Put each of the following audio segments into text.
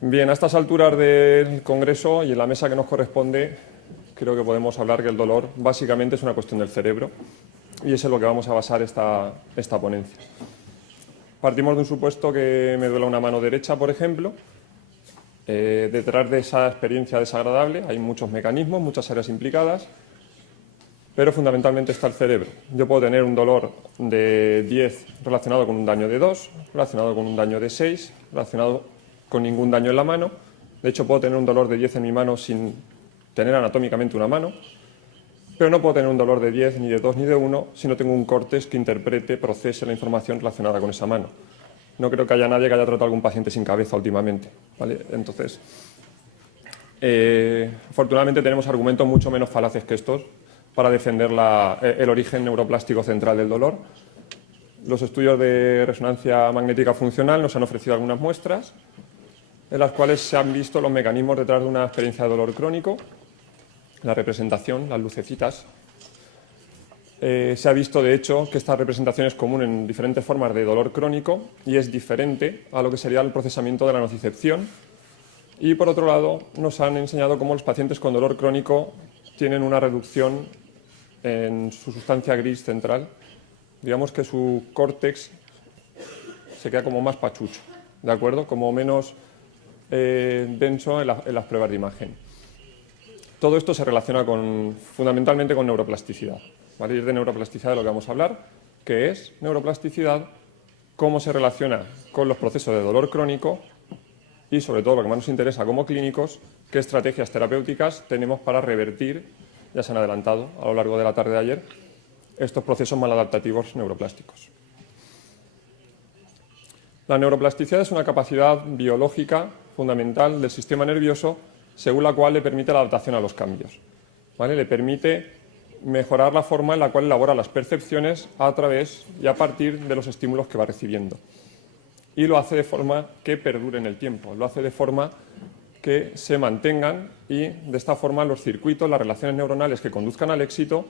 Bien, a estas alturas del Congreso y en la mesa que nos corresponde, creo que podemos hablar que el dolor básicamente es una cuestión del cerebro y es en lo que vamos a basar esta ponencia. Partimos de un supuesto que me duele una mano derecha, por ejemplo. Detrás de esa experiencia desagradable hay muchos mecanismos, muchas áreas implicadas, pero fundamentalmente está el cerebro. Yo puedo tener un dolor de 10 relacionado con un daño de 2, relacionado con un daño de 6, relacionado con ningún daño en la mano. De hecho, puedo tener un dolor de 10 en mi mano sin tener anatómicamente una mano, pero no puedo tener un dolor de 10, ni de 2, ni de 1 si no tengo un córtex que interprete, procese la información relacionada con esa mano. No creo que haya nadie que haya tratado a algún paciente sin cabeza últimamente, ¿vale? Entonces, afortunadamente tenemos argumentos mucho menos falaces que estos para defender el origen neuroplástico central del dolor. Los estudios de resonancia magnética funcional nos han ofrecido algunas muestras en las cuales se han visto los mecanismos detrás de una experiencia de dolor crónico, la representación, las lucecitas. Se ha visto, de hecho, que esta representación es común en diferentes formas de dolor crónico y es diferente a lo que sería el procesamiento de la nocicepción. Y, por otro lado, nos han enseñado cómo los pacientes con dolor crónico tienen una reducción en su sustancia gris central. Digamos que su córtex se queda como más pachucho, ¿de acuerdo? Como menos denso en las pruebas de imagen. Todo esto se relaciona fundamentalmente con neuroplasticidad, ¿vale? Y es de neuroplasticidad de lo que vamos a hablar. ¿Qué es neuroplasticidad? ¿Cómo se relaciona con los procesos de dolor crónico? Y, sobre todo, lo que más nos interesa como clínicos, qué estrategias terapéuticas tenemos para revertir, ya se han adelantado a lo largo de la tarde de ayer, estos procesos maladaptativos neuroplásticos. La neuroplasticidad es una capacidad biológica fundamental del sistema nervioso según la cual le permite la adaptación a los cambios, ¿vale? Le permite mejorar la forma en la cual elabora las percepciones a través y a partir de los estímulos que va recibiendo. Y lo hace de forma que perdure en el tiempo, lo hace de forma que se mantengan y de esta forma los circuitos, las relaciones neuronales que conduzcan al éxito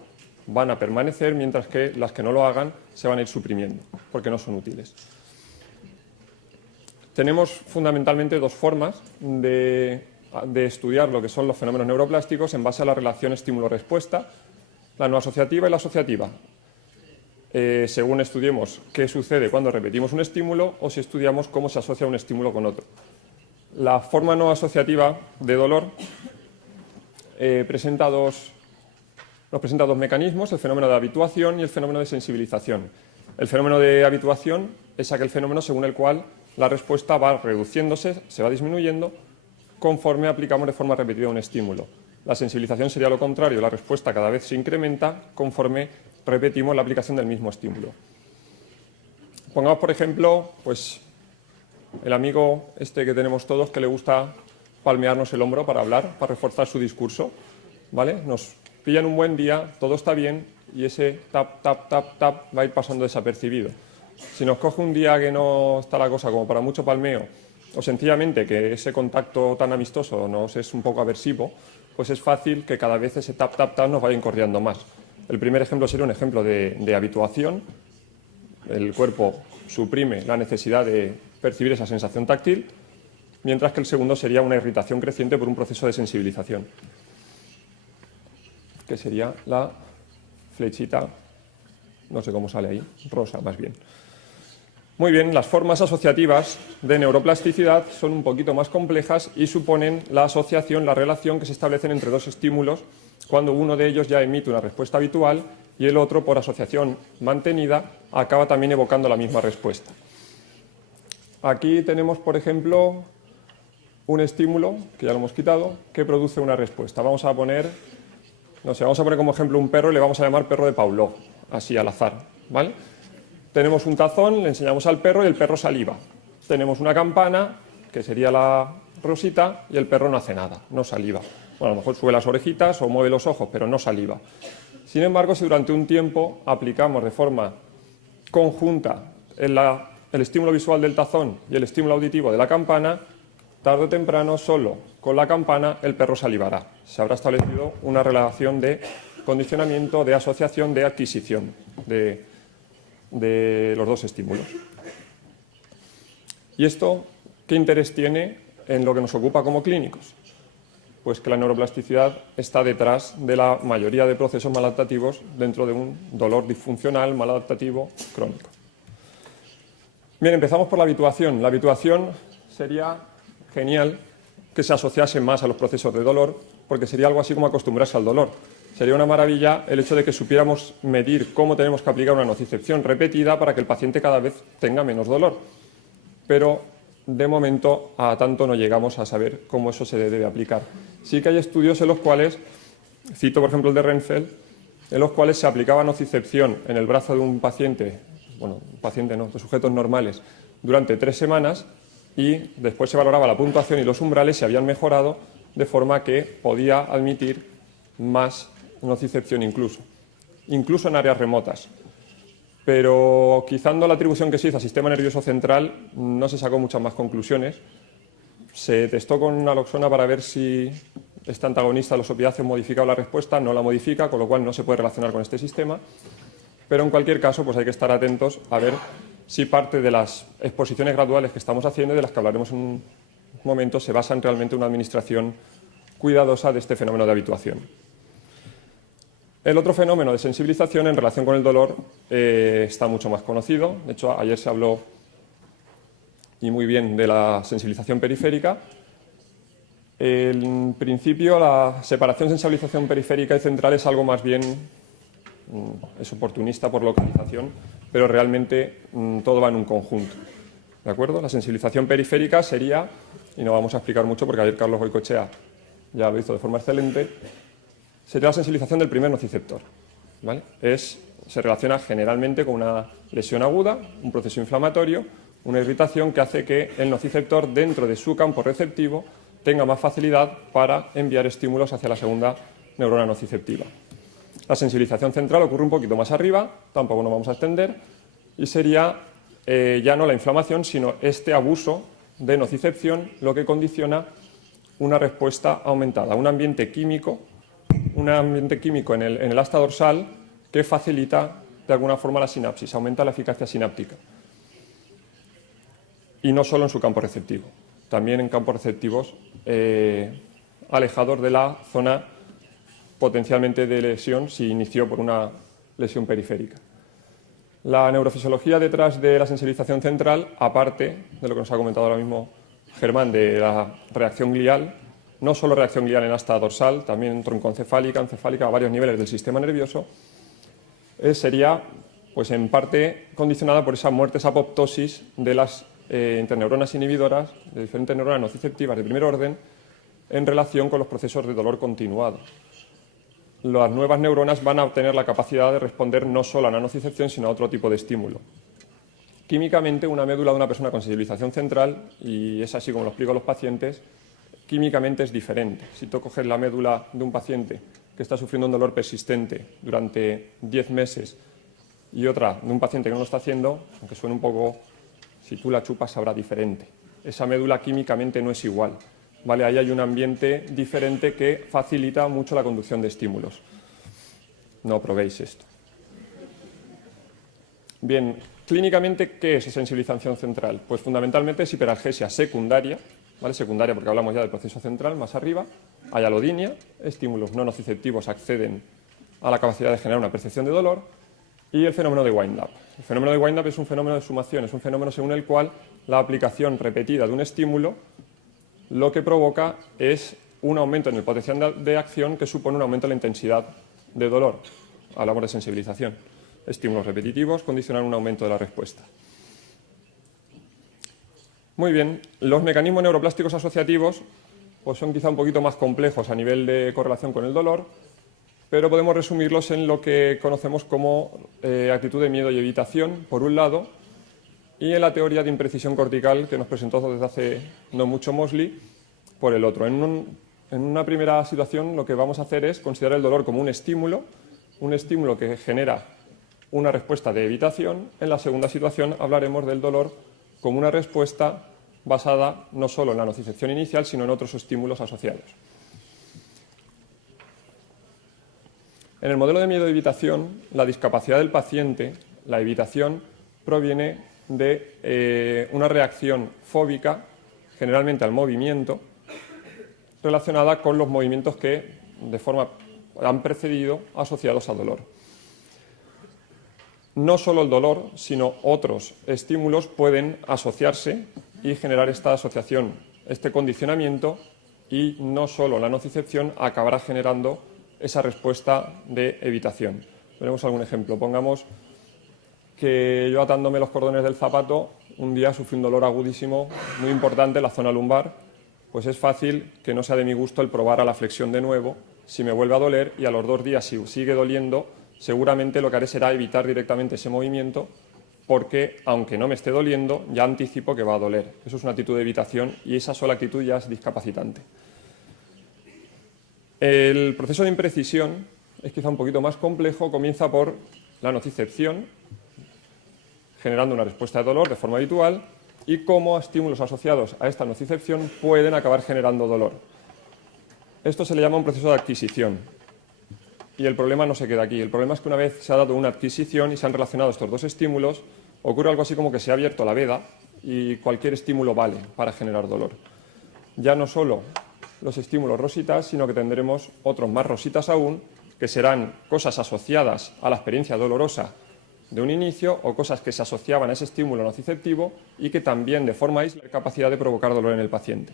van a permanecer, mientras que las que no lo hagan se van a ir suprimiendo porque no son útiles. Tenemos fundamentalmente dos formas de estudiar lo que son los fenómenos neuroplásticos en base a la relación estímulo-respuesta, la no asociativa y la asociativa. Según estudiemos qué sucede cuando repetimos un estímulo o si estudiamos cómo se asocia un estímulo con otro. La forma no asociativa de dolor nos presenta dos mecanismos, el fenómeno de habituación y el fenómeno de sensibilización. El fenómeno de habituación es aquel fenómeno según el cual la respuesta va reduciéndose, se va disminuyendo, conforme aplicamos de forma repetida un estímulo. La sensibilización sería lo contrario, la respuesta cada vez se incrementa conforme repetimos la aplicación del mismo estímulo. Pongamos, por ejemplo, pues, el amigo este que tenemos todos que le gusta palmearnos el hombro para hablar, para reforzar su discurso, ¿vale? Nos pillan un buen día, todo está bien y ese tap, tap, tap, tap va a ir pasando desapercibido. Si nos coge un día que no está la cosa como para mucho palmeo o sencillamente que ese contacto tan amistoso nos es un poco aversivo, pues es fácil que cada vez ese tap, tap, tap nos vaya incordiando más. El primer ejemplo sería un ejemplo de habituación. El cuerpo suprime la necesidad de percibir esa sensación táctil, mientras que el segundo sería una irritación creciente por un proceso de sensibilización, que sería la flechita, no sé cómo sale ahí, rosa más bien. Muy bien, las formas asociativas de neuroplasticidad son un poquito más complejas y suponen la asociación, la relación que se establecen entre dos estímulos cuando uno de ellos ya emite una respuesta habitual y el otro, por asociación mantenida, acaba también evocando la misma respuesta. Aquí tenemos, por ejemplo, un estímulo, que ya lo hemos quitado, que produce una respuesta. Vamos a poner como ejemplo un perro y le vamos a llamar perro de Pavlov, así al azar, ¿vale? Tenemos un tazón, le enseñamos al perro y el perro saliva. Tenemos una campana, que sería la rosita, y el perro no hace nada, no saliva. Bueno, a lo mejor sube las orejitas o mueve los ojos, pero no saliva. Sin embargo, si durante un tiempo aplicamos de forma conjunta el estímulo visual del tazón y el estímulo auditivo de la campana, tarde o temprano, solo con la campana, el perro salivará. Se habrá establecido una relación de condicionamiento, de asociación, de adquisición de los dos estímulos. ¿Y esto qué interés tiene en lo que nos ocupa como clínicos? Pues que la neuroplasticidad está detrás de la mayoría de procesos maladaptativos dentro de un dolor disfuncional maladaptativo crónico. Bien, empezamos por la habituación. La habituación sería genial que se asociase más a los procesos de dolor, porque sería algo así como acostumbrarse al dolor. Sería una maravilla el hecho de que supiéramos medir cómo tenemos que aplicar una nocicepción repetida para que el paciente cada vez tenga menos dolor. Pero de momento a tanto no llegamos a saber cómo eso se debe aplicar. Sí que hay estudios en los cuales, cito por ejemplo el de Renfeld, en los cuales se aplicaba nocicepción en el brazo de un paciente, bueno, paciente no, de sujetos normales, durante 3 semanas y después se valoraba la puntuación y los umbrales se habían mejorado de forma que podía admitir más nocicepción incluso en áreas remotas. Pero quitando la atribución que se hizo al sistema nervioso central, no se sacó muchas más conclusiones. Se testó con naloxona para ver si este antagonista de los opiáceos modificaba la respuesta, no la modifica, con lo cual no se puede relacionar con este sistema. Pero en cualquier caso, pues hay que estar atentos a ver si parte de las exposiciones graduales que estamos haciendo y de las que hablaremos en un momento se basan realmente en una administración cuidadosa de este fenómeno de habituación. El otro fenómeno de sensibilización en relación con el dolor está mucho más conocido. De hecho, ayer se habló y muy bien de la sensibilización periférica. En principio, la separación sensibilización periférica y central es algo más bien es oportunista por localización, pero realmente todo va en un conjunto. ¿De acuerdo? La sensibilización periférica sería, y no vamos a explicar mucho porque ayer Carlos Goicoechea ya lo hizo de forma excelente, sería la sensibilización del primer nociceptor. ¿Vale? Se relaciona generalmente con una lesión aguda, un proceso inflamatorio, una irritación que hace que el nociceptor dentro de su campo receptivo tenga más facilidad para enviar estímulos hacia la segunda neurona nociceptiva. La sensibilización central ocurre un poquito más arriba, tampoco nos vamos a extender, y sería ya no la inflamación, sino este abuso de nocicepción lo que condiciona una respuesta aumentada, un ambiente químico en el asta dorsal que facilita de alguna forma la sinapsis, aumenta la eficacia sináptica. Y no solo en su campo receptivo, también en campos receptivos alejados de la zona potencialmente de lesión si inició por una lesión periférica. La neurofisiología detrás de la sensibilización central, aparte de lo que nos ha comentado ahora mismo Germán de la reacción glial, no solo reacción glial en asta dorsal, también troncoencefálica, encefálica a varios niveles del sistema nervioso, sería pues en parte condicionada por esa muerte, esa apoptosis de las interneuronas inhibidoras, de diferentes neuronas nociceptivas de primer orden, en relación con los procesos de dolor continuado. Las nuevas neuronas van a obtener la capacidad de responder no solo a una nocicepción, sino a otro tipo de estímulo. Químicamente, una médula de una persona con sensibilización central, y es así como lo explico a los pacientes, químicamente es diferente. Si tú coges la médula de un paciente que está sufriendo un dolor persistente durante 10 meses y otra de un paciente que no lo está haciendo, aunque suene un poco, si tú la chupas sabrá diferente. Esa médula químicamente no es igual. ¿Vale? Ahí hay un ambiente diferente que facilita mucho la conducción de estímulos. No probéis esto. Bien, clínicamente, ¿qué es sensibilización central? Pues fundamentalmente es hiperalgesia secundaria, ¿vale? Secundaria porque hablamos ya del proceso central, más arriba. Hay alodinia, estímulos no nociceptivos acceden a la capacidad de generar una percepción de dolor, y el fenómeno de wind-up. El fenómeno de wind-up es un fenómeno de sumación, es un fenómeno según el cual la aplicación repetida de un estímulo lo que provoca es un aumento en el potencial de acción que supone un aumento en la intensidad de dolor. Hablamos de sensibilización. Estímulos repetitivos condicionan un aumento de la respuesta. Muy bien, los mecanismos neuroplásticos asociativos pues son quizá un poquito más complejos a nivel de correlación con el dolor, pero podemos resumirlos en lo que conocemos como actitud de miedo y evitación, por un lado, y en la teoría de imprecisión cortical que nos presentó desde hace no mucho Mosley, por el otro. En una primera situación lo que vamos a hacer es considerar el dolor como un estímulo que genera una respuesta de evitación. En la segunda situación hablaremos del dolor como una respuesta basada no solo en la nocicepción inicial, sino en otros estímulos asociados. En el modelo de miedo y evitación, la discapacidad del paciente, la evitación, proviene de una reacción fóbica generalmente al movimiento, relacionada con los movimientos que de forma han precedido asociados al dolor. No solo el dolor, sino otros estímulos pueden asociarse y generar esta asociación, este condicionamiento, y no solo la nocicepción acabará generando esa respuesta de evitación. Veremos algún ejemplo. Pongamos que yo, atándome los cordones del zapato, un día sufrí un dolor agudísimo, muy importante en la zona lumbar. Pues es fácil que no sea de mi gusto el probar a la flexión de nuevo. Si me vuelve a doler y a los 2 días si sigue doliendo, seguramente lo que haré será evitar directamente ese movimiento, porque aunque no me esté doliendo, ya anticipo que va a doler. Eso es una actitud de evitación y esa sola actitud ya es discapacitante. El proceso de imprecisión es quizá un poquito más complejo, comienza por la nocicepción, generando una respuesta de dolor de forma habitual, y cómo estímulos asociados a esta nocicepción pueden acabar generando dolor. Esto se le llama un proceso de adquisición. Y el problema no se queda aquí. El problema es que una vez se ha dado una adquisición y se han relacionado estos dos estímulos, ocurre algo así como que se ha abierto la veda y cualquier estímulo vale para generar dolor. Ya no solo los estímulos rositas, sino que tendremos otros más rositas aún, que serán cosas asociadas a la experiencia dolorosa de un inicio o cosas que se asociaban a ese estímulo nociceptivo y que también de forma aisla tienen capacidad de provocar dolor en el paciente.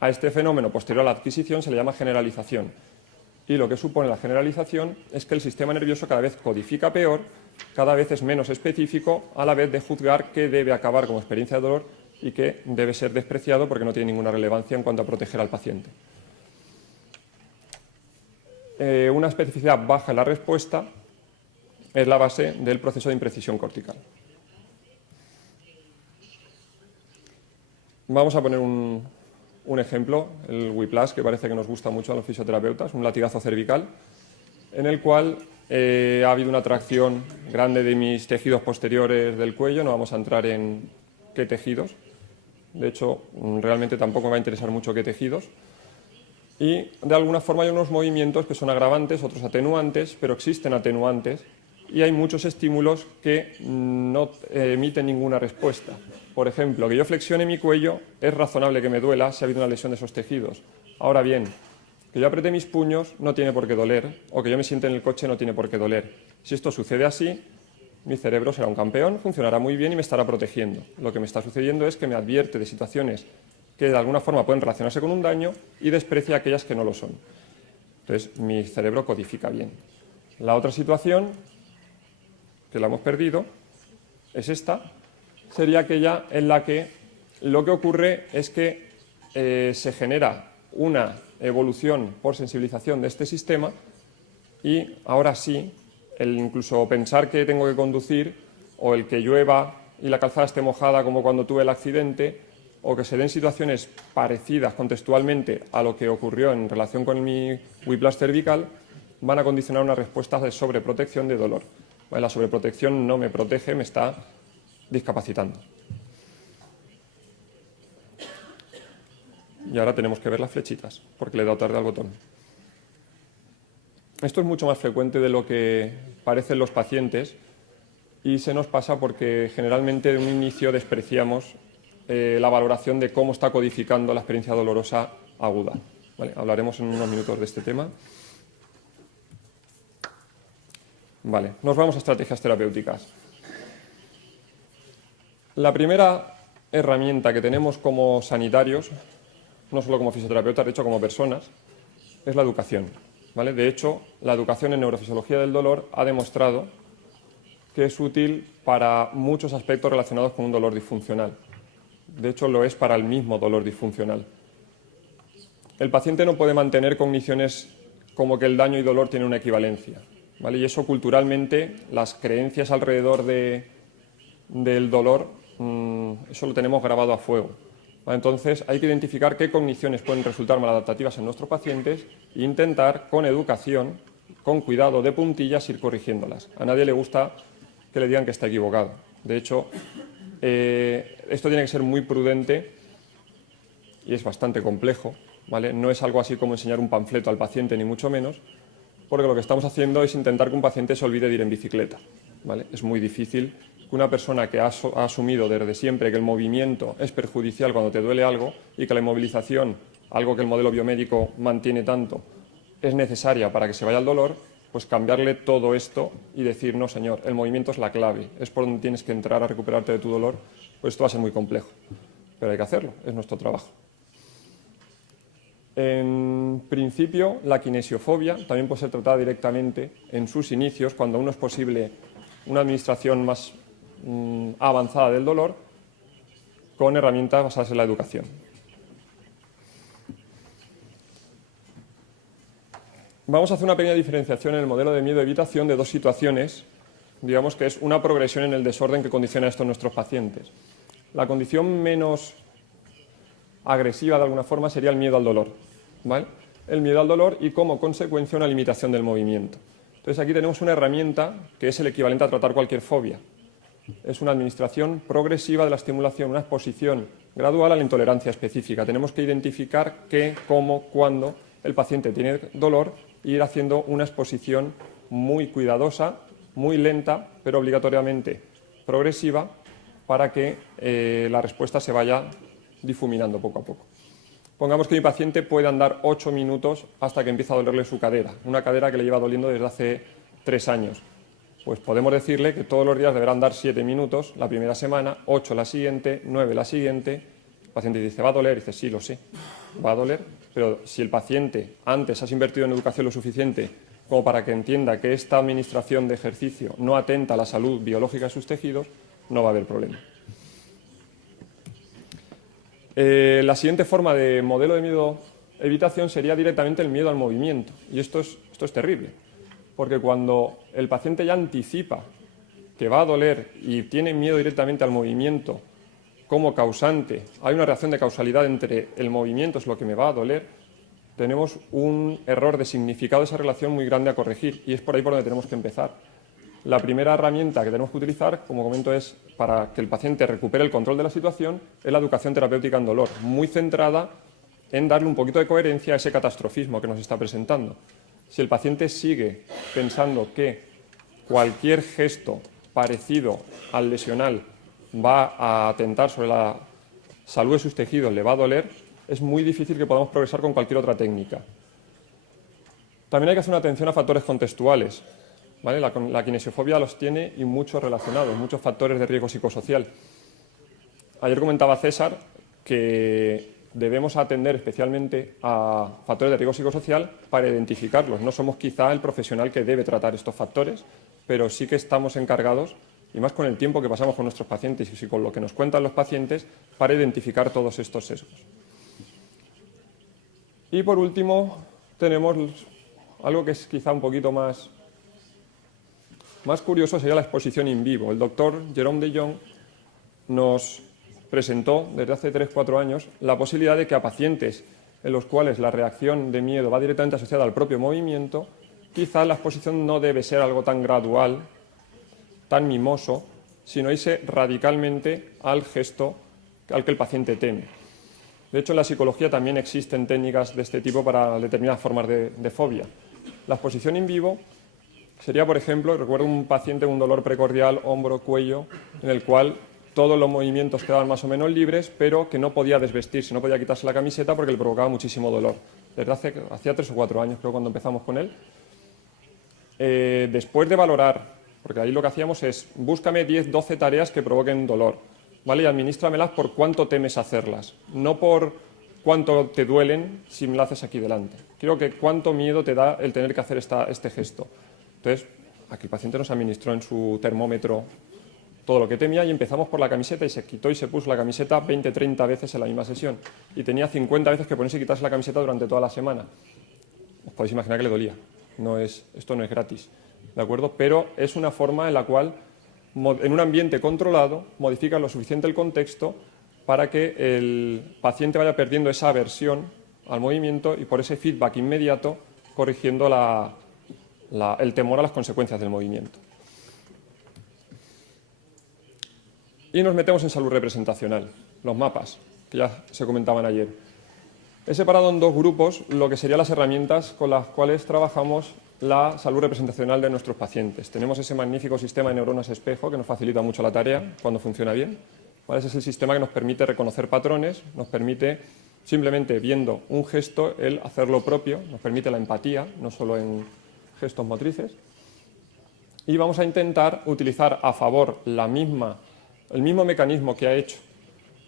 A este fenómeno posterior a la adquisición se le llama generalización. Y lo que supone la generalización es que el sistema nervioso cada vez codifica peor, cada vez es menos específico, a la vez de juzgar qué debe acabar como experiencia de dolor y qué debe ser despreciado porque no tiene ninguna relevancia en cuanto a proteger al paciente. Una especificidad baja en la respuesta es la base del proceso de imprecisión cortical. Vamos a poner un ejemplo, el whiplash, que parece que nos gusta mucho a los fisioterapeutas, un latigazo cervical, en el cual ha habido una tracción grande de mis tejidos posteriores del cuello. No vamos a entrar en qué tejidos, de hecho, realmente tampoco me va a interesar mucho qué tejidos. Y de alguna forma hay unos movimientos que son agravantes, otros atenuantes, pero existen atenuantes y hay muchos estímulos que no emiten ninguna respuesta. Por ejemplo, que yo flexione mi cuello, es razonable que me duela si ha habido una lesión de esos tejidos. Ahora bien, que yo apriete mis puños no tiene por qué doler, o que yo me siente en el coche no tiene por qué doler. Si esto sucede así, mi cerebro será un campeón, funcionará muy bien y me estará protegiendo. Lo que me está sucediendo es que me advierte de situaciones que de alguna forma pueden relacionarse con un daño y desprecia aquellas que no lo son. Entonces, mi cerebro codifica bien. La otra situación, que la hemos perdido, es esta, sería aquella en la que lo que ocurre es que se genera una evolución por sensibilización de este sistema y ahora sí, el incluso pensar que tengo que conducir o el que llueva y la calzada esté mojada como cuando tuve el accidente o que se den situaciones parecidas contextualmente a lo que ocurrió en relación con mi whiplash cervical van a condicionar una respuesta de sobreprotección de dolor. La sobreprotección no me protege, me está discapacitando. Y ahora tenemos que ver las flechitas, porque le he dado tarde al botón. Esto es mucho más frecuente de lo que parecen los pacientes y se nos pasa porque generalmente de un inicio despreciamos la valoración de cómo está codificando la experiencia dolorosa aguda. ¿Vale? Hablaremos en unos minutos de este tema. Vale, nos vamos a estrategias terapéuticas. La primera herramienta que tenemos como sanitarios, no solo como fisioterapeutas, de hecho como personas, es la educación. ¿Vale? De hecho, la educación en neurofisiología del dolor ha demostrado que es útil para muchos aspectos relacionados con un dolor disfuncional. De hecho, lo es para el mismo dolor disfuncional. El paciente no puede mantener cogniciones como que el daño y dolor tienen una equivalencia. ¿Vale? Y eso culturalmente, las creencias alrededor del dolor, eso lo tenemos grabado a fuego. ¿Vale? Entonces hay que identificar qué cogniciones pueden resultar maladaptativas en nuestros pacientes e intentar, con educación, con cuidado de puntillas, ir corrigiéndolas. A nadie le gusta que le digan que está equivocado. De hecho, esto tiene que ser muy prudente y es bastante complejo. ¿Vale? No es algo así como enseñar un panfleto al paciente, ni mucho menos, porque lo que estamos haciendo es intentar que un paciente se olvide de ir en bicicleta. ¿Vale? Es muy difícil que una persona que ha asumido desde siempre que el movimiento es perjudicial cuando te duele algo y que la inmovilización, algo que el modelo biomédico mantiene tanto, es necesaria para que se vaya el dolor, pues cambiarle todo esto y decir, no señor, el movimiento es la clave, es por donde tienes que entrar a recuperarte de tu dolor, pues esto va a ser muy complejo, pero hay que hacerlo, es nuestro trabajo. En principio, la kinesiofobia también puede ser tratada directamente en sus inicios, cuando aún no es posible una administración más avanzada del dolor, con herramientas basadas en la educación. Vamos a hacer una pequeña diferenciación en el modelo de miedo-evitación de dos situaciones, digamos que es una progresión en el desorden que condiciona esto en nuestros pacientes. La condición menos agresiva de alguna forma sería el miedo al dolor, ¿vale? El miedo al dolor y como consecuencia una limitación del movimiento. Entonces aquí tenemos una herramienta que es el equivalente a tratar cualquier fobia. Es una administración progresiva de la estimulación, una exposición gradual a la intolerancia específica. Tenemos que identificar qué, cómo, cuándo el paciente tiene dolor e ir haciendo una exposición muy cuidadosa, muy lenta, pero obligatoriamente progresiva para que la respuesta se vaya difuminando poco a poco. Pongamos que mi paciente puede andar 8 minutos hasta que empieza a dolerle su cadera, una cadera que le lleva doliendo desde hace 3 años. Pues podemos decirle que todos los días deberá andar 7 minutos la primera semana, 8 la siguiente, 9 la siguiente. El paciente dice, ¿va a doler? Y dice, sí, lo sé, va a doler. Pero si el paciente antes has invertido en educación lo suficiente como para que entienda que esta administración de ejercicio no atenta a la salud biológica de sus tejidos, no va a haber problema. La siguiente forma de modelo de miedo-evitación sería directamente el miedo al movimiento. Y esto es terrible, porque cuando el paciente ya anticipa que va a doler y tiene miedo directamente al movimiento como causante, hay una reacción de causalidad entre el movimiento es lo que me va a doler, tenemos un error de significado de esa relación muy grande a corregir y es por ahí por donde tenemos que empezar. La primera herramienta que tenemos que utilizar, como comento, es para que el paciente recupere el control de la situación, es la educación terapéutica en dolor, muy centrada en darle un poquito de coherencia a ese catastrofismo que nos está presentando. Si el paciente sigue pensando que cualquier gesto parecido al lesional va a atentar sobre la salud de sus tejidos, le va a doler, es muy difícil que podamos progresar con cualquier otra técnica. También hay que hacer una atención a factores contextuales, ¿vale? La kinesiofobia los tiene y muchos relacionados, muchos factores de riesgo psicosocial. Ayer comentaba César que debemos atender especialmente a factores de riesgo psicosocial para identificarlos. No somos quizá el profesional que debe tratar estos factores, pero sí que estamos encargados, y más con el tiempo que pasamos con nuestros pacientes y con lo que nos cuentan los pacientes, para identificar todos estos sesgos. Y por último, tenemos algo que es quizá un poquito más curioso, sería la exposición in vivo. El doctor Jerome de Jong nos presentó desde hace 3-4 años la posibilidad de que a pacientes en los cuales la reacción de miedo va directamente asociada al propio movimiento, quizá la exposición no debe ser algo tan gradual, tan mimoso, sino irse radicalmente al gesto al que el paciente teme. De hecho, en la psicología también existen técnicas de este tipo para determinadas formas de fobia. La exposición in vivo sería, por ejemplo, recuerdo un paciente con un dolor precordial, hombro, cuello, en el cual todos los movimientos quedaban más o menos libres, pero que no podía desvestirse, no podía quitarse la camiseta porque le provocaba muchísimo dolor. Desde hacía 3 o 4 años, creo, cuando empezamos con él. Después de valorar, porque ahí lo que hacíamos es, búscame 10-12 tareas que provoquen dolor, ¿vale? Y administramelas por cuánto temes hacerlas, no por cuánto te duelen si me lo haces aquí delante. Quiero que cuánto miedo te da el tener que hacer este gesto. Entonces, aquí el paciente nos administró en su termómetro todo lo que temía y empezamos por la camiseta y se quitó y se puso la camiseta 20-30 veces en la misma sesión. Y tenía 50 veces que ponerse y quitarse la camiseta durante toda la semana. Os podéis imaginar que le dolía. Esto no es gratis, ¿de acuerdo? Pero es una forma en la cual, en un ambiente controlado, modifica lo suficiente el contexto para que el paciente vaya perdiendo esa aversión al movimiento y por ese feedback inmediato corrigiendo el temor a las consecuencias del movimiento. Y nos metemos en salud representacional, los mapas, que ya se comentaban ayer. He separado en 2 grupos lo que serían las herramientas con las cuales trabajamos la salud representacional de nuestros pacientes. Tenemos ese magnífico sistema de neuronas espejo que nos facilita mucho la tarea cuando funciona bien. ¿Vale? Ese es el sistema que nos permite reconocer patrones, nos permite simplemente viendo un gesto el hacer lo propio, nos permite la empatía, no solo en gestos motrices. Y vamos a intentar utilizar a favor el mismo mecanismo que ha hecho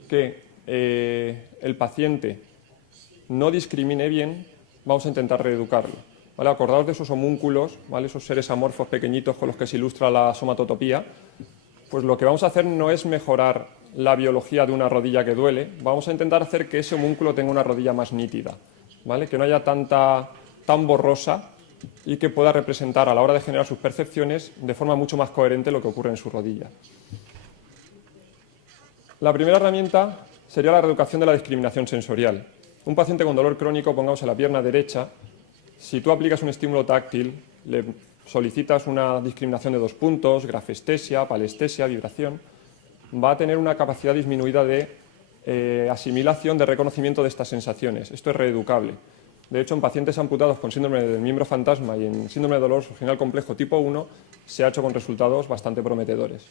que el paciente no discrimine bien, vamos a intentar reeducarlo. ¿Vale? Acordaos de esos homúnculos, ¿vale? Esos seres amorfos pequeñitos con los que se ilustra la somatotopía. Pues lo que vamos a hacer no es mejorar la biología de una rodilla que duele, vamos a intentar hacer que ese homúnculo tenga una rodilla más nítida, ¿vale? Que no haya tan borrosa y que pueda representar a la hora de generar sus percepciones de forma mucho más coherente lo que ocurre en su rodilla. La primera herramienta sería la reeducación de la discriminación sensorial. Un paciente con dolor crónico, pongamos en la pierna derecha, si tú aplicas un estímulo táctil, le solicitas una discriminación de 2 puntos, grafestesia, palestesia, vibración, va a tener una capacidad disminuida de asimilación, de reconocimiento de estas sensaciones. Esto es reeducable. De hecho, en pacientes amputados con síndrome del miembro fantasma y en síndrome de dolor subgenral complejo tipo 1, se ha hecho con resultados bastante prometedores.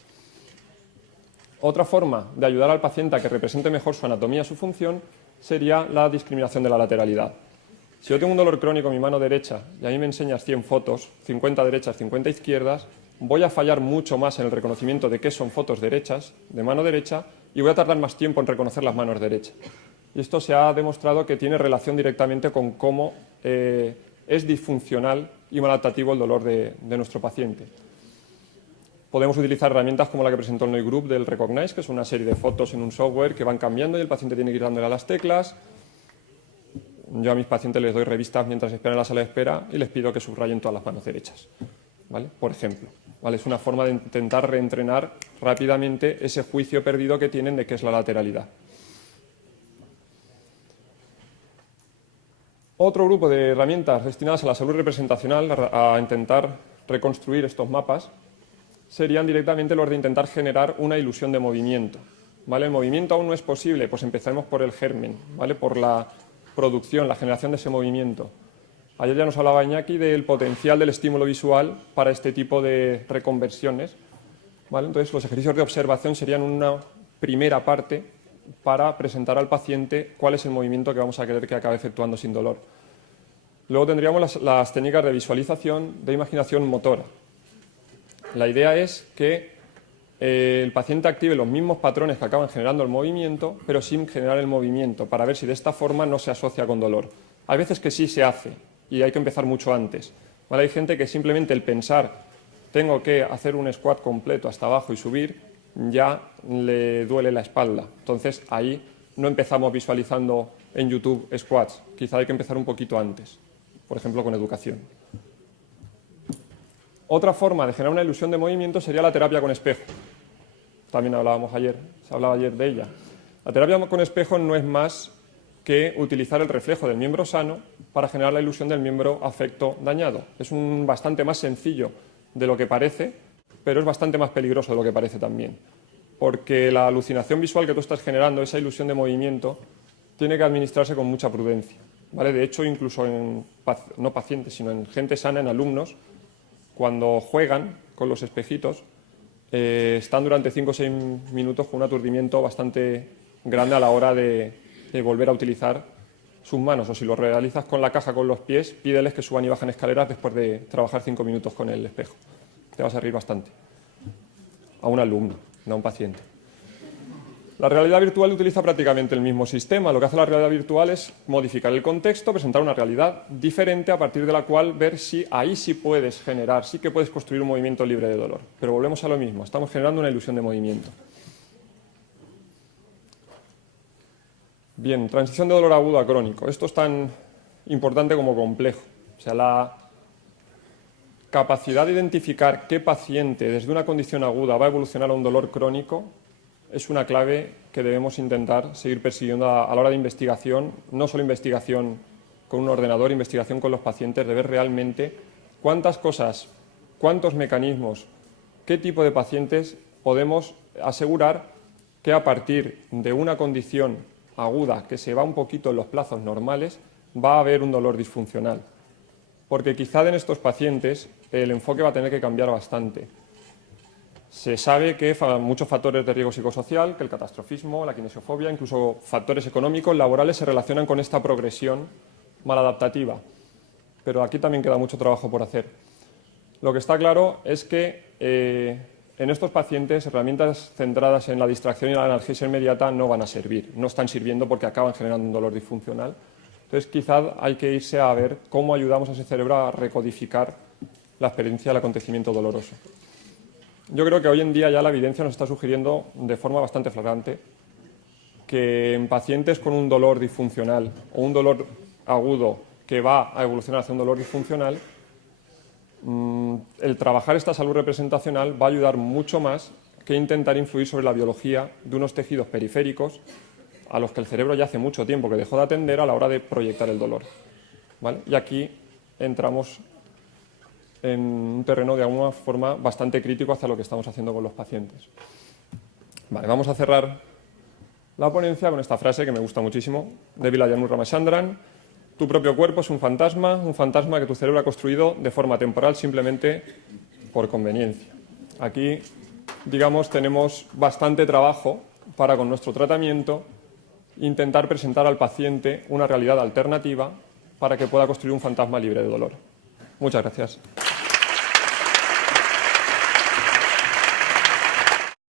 Otra forma de ayudar al paciente a que represente mejor su anatomía, su función, sería la discriminación de la lateralidad. Si yo tengo un dolor crónico en mi mano derecha y a mí me enseñas 100 fotos, 50 derechas, 50 izquierdas, voy a fallar mucho más en el reconocimiento de qué son fotos derechas, de mano derecha, y voy a tardar más tiempo en reconocer las manos derechas. Y esto se ha demostrado que tiene relación directamente con cómo es disfuncional y maladaptativo el dolor de nuestro paciente. Podemos utilizar herramientas como la que presentó el Neue Group del Recognize, que es una serie de fotos en un software que van cambiando y el paciente tiene que ir dándole a las teclas. Yo a mis pacientes les doy revistas mientras esperan en la sala de espera y les pido que subrayen todas las manos derechas, ¿vale? Por ejemplo, ¿vale? Es una forma de intentar reentrenar rápidamente ese juicio perdido que tienen de qué es la lateralidad. Otro grupo de herramientas destinadas a la salud representacional, a intentar reconstruir estos mapas, serían directamente los de intentar generar una ilusión de movimiento, ¿vale? El movimiento aún no es posible, pues empezamos por el germen, ¿vale? Por la producción, la generación de ese movimiento. Ayer ya nos hablaba Iñaki del potencial del estímulo visual para este tipo de reconversiones, ¿vale? Entonces, los ejercicios de observación serían una primera parte para presentar al paciente cuál es el movimiento que vamos a querer que acabe efectuando sin dolor. Luego tendríamos las técnicas de visualización, de imaginación motora. La idea es que el paciente active los mismos patrones que acaban generando el movimiento, pero sin generar el movimiento, para ver si de esta forma no se asocia con dolor. Hay veces que sí se hace y hay que empezar mucho antes, ¿vale? Hay gente que simplemente el pensar tengo que hacer un squat completo hasta abajo y subir, ya le duele la espalda. Entonces ahí no empezamos visualizando en YouTube squats, quizá hay que empezar un poquito antes, por ejemplo con educación. Otra forma de generar una ilusión de movimiento sería la terapia con espejo. También hablábamos ayer, se hablaba ayer de ella. La terapia con espejo no es más que utilizar el reflejo del miembro sano para generar la ilusión del miembro afecto dañado. Es bastante más sencillo de lo que parece, pero es bastante más peligroso de lo que parece también. Porque la alucinación visual que tú estás generando, esa ilusión de movimiento, tiene que administrarse con mucha prudencia, ¿vale? De hecho, incluso en, no pacientes, sino en gente sana, en alumnos, cuando juegan con los espejitos, están durante 5 o 6 minutos con un aturdimiento bastante grande a la hora de volver a utilizar sus manos. O si lo realizas con la caja con los pies, pídeles que suban y bajen escaleras después de trabajar 5 minutos con el espejo. Te vas a reír bastante. A un alumno, no a un paciente. La realidad virtual utiliza prácticamente el mismo sistema. Lo que hace la realidad virtual es modificar el contexto, presentar una realidad diferente a partir de la cual ver si ahí sí puedes generar, sí que puedes construir un movimiento libre de dolor. Pero volvemos a lo mismo, estamos generando una ilusión de movimiento. Bien, transición de dolor agudo a crónico. Esto es tan importante como complejo. O sea, la capacidad de identificar qué paciente desde una condición aguda va a evolucionar a un dolor crónico es una clave que debemos intentar seguir persiguiendo a la hora de investigación, no solo investigación con un ordenador, investigación con los pacientes, de ver realmente cuántas cosas, cuántos mecanismos, qué tipo de pacientes podemos asegurar que a partir de una condición aguda que se va un poquito en los plazos normales, va a haber un dolor disfuncional. porque quizá en estos pacientes el enfoque va a tener que cambiar bastante. Se sabe que muchos factores de riesgo psicosocial, que el catastrofismo, la kinesiofobia, incluso factores económicos, laborales, se relacionan con esta progresión maladaptativa. Pero aquí también queda mucho trabajo por hacer. Lo que está claro es que en estos pacientes herramientas centradas en la distracción y la analgesia inmediata no van a servir, no están sirviendo porque acaban generando un dolor disfuncional. Entonces quizás hay que irse a ver cómo ayudamos a ese cerebro a recodificar la experiencia del acontecimiento doloroso. Yo creo que hoy en día ya la evidencia nos está sugiriendo de forma bastante flagrante que en pacientes con un dolor disfuncional o un dolor agudo que va a evolucionar hacia un dolor disfuncional, el trabajar esta salud representacional va a ayudar mucho más que intentar influir sobre la biología de unos tejidos periféricos a los que el cerebro ya hace mucho tiempo que dejó de atender a la hora de proyectar el dolor, ¿vale? Y aquí entramos en un terreno de alguna forma bastante crítico hacia lo que estamos haciendo con los pacientes. Vale, vamos a cerrar la ponencia con esta frase que me gusta muchísimo, de Vilayanur Ramachandran: tu propio cuerpo es un fantasma que tu cerebro ha construido de forma temporal simplemente por conveniencia. Aquí, digamos, tenemos bastante trabajo para, con nuestro tratamiento, intentar presentar al paciente una realidad alternativa para que pueda construir un fantasma libre de dolor. Muchas gracias.